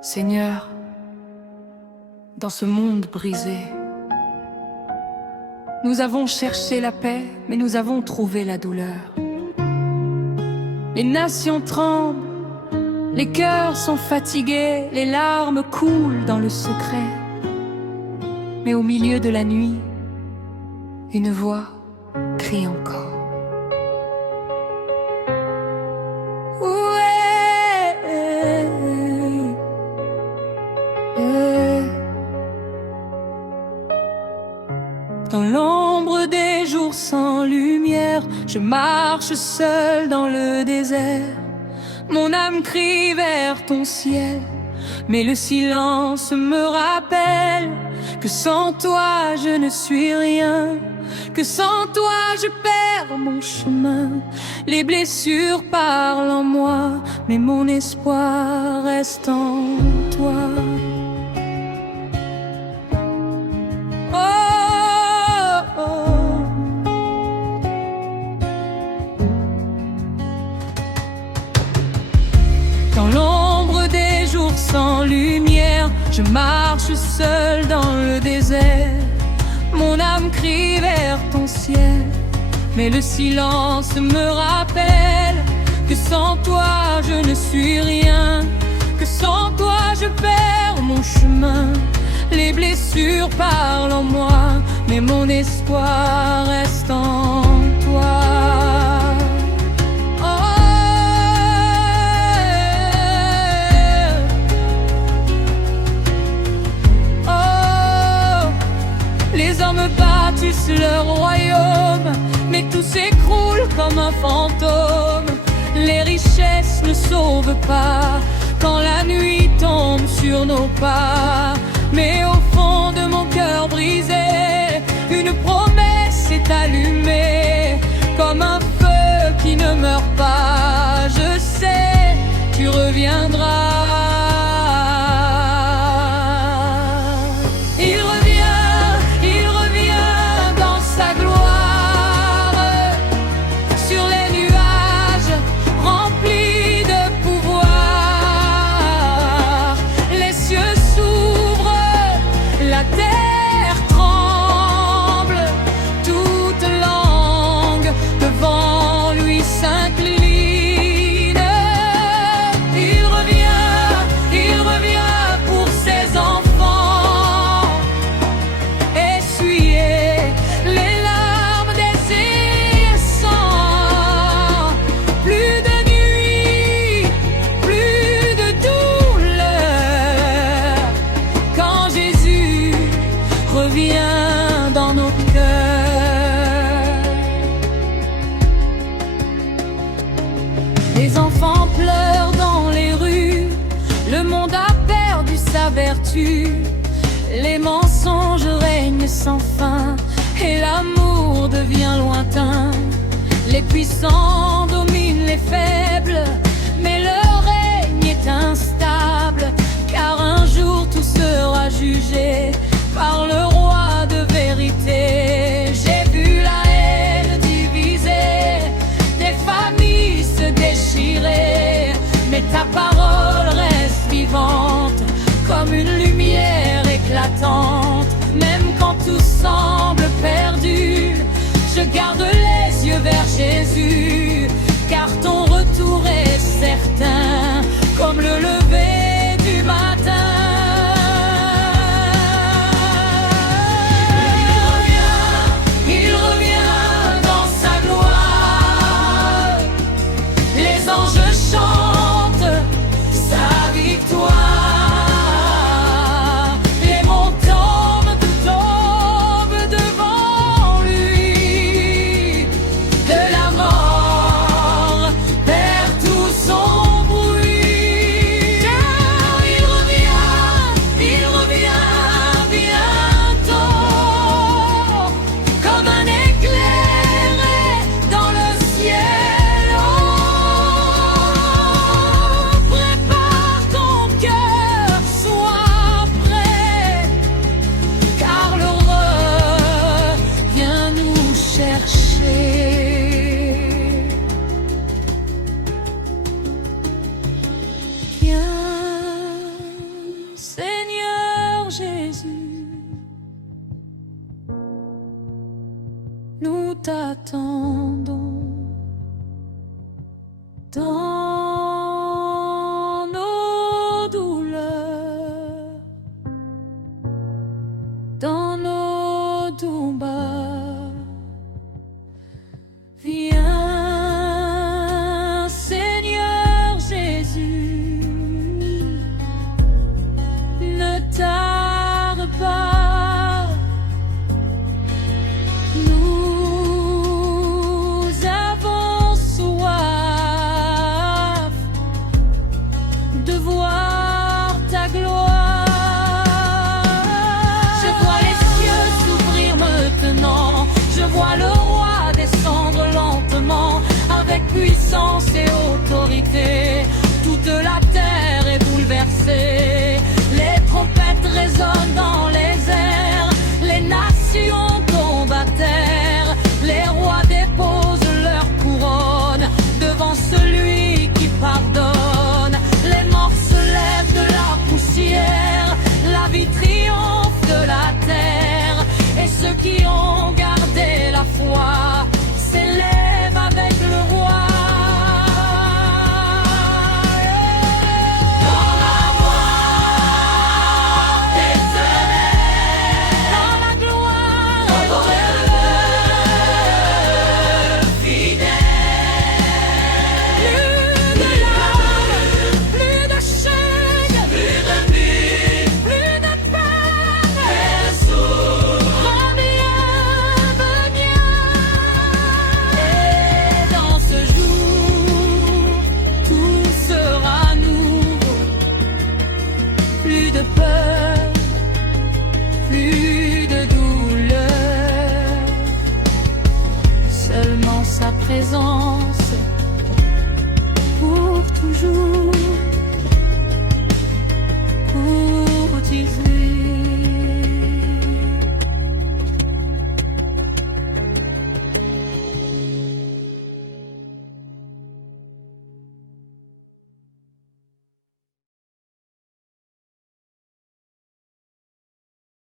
Seigneur, dans ce monde brisé, nous avons cherché la paix, mais nous avons trouvé la douleur. Les nations tremblent, les cœurs sont fatigués, les larmes coulent dans le secret. Mais au milieu de la nuit, une voix crie encore. Dans l'ombre des jours sans lumière, je marche seul dans le désert. Mon âme crie vers ton ciel, mais le silence me rappelle que sans toi je ne suis rien, que sans toi je perds mon chemin. Les blessures parlent en moi, mais mon espoir reste en toi. Dans l'ombre des jours sans lumière, je marche seul dans le désert. Mon âme crie vers ton ciel, mais le silence me rappelle que sans toi je ne suis rien, que sans toi je perds mon chemin. Les blessures parlent en moi, mais mon espoir reste en toi. Les hommes bâtissent leur royaume, mais tout s'écroule comme un fantôme. Les richesses ne sauvent pas quand la nuit tombe sur nos pas. Mais au fond de mon cœur brisé, une promesse est allumée, comme un feu qui ne meurt pas. Je sais, tu reviendras. Reviens dans nos cœurs. Les enfants pleurent dans les rues, le monde a perdu sa vertu. Les mensonges règnent sans fin et l'amour devient lointain. Les puissants dominent les faibles, mais leur règne est instable, car un jour tout sera jugé par le roi de vérité. J'ai vu la haine diviser, des familles se déchirer, mais ta parole reste vivante, comme une lumière éclatante. Même quand tout semble perdu, je garde les yeux vers Jésus.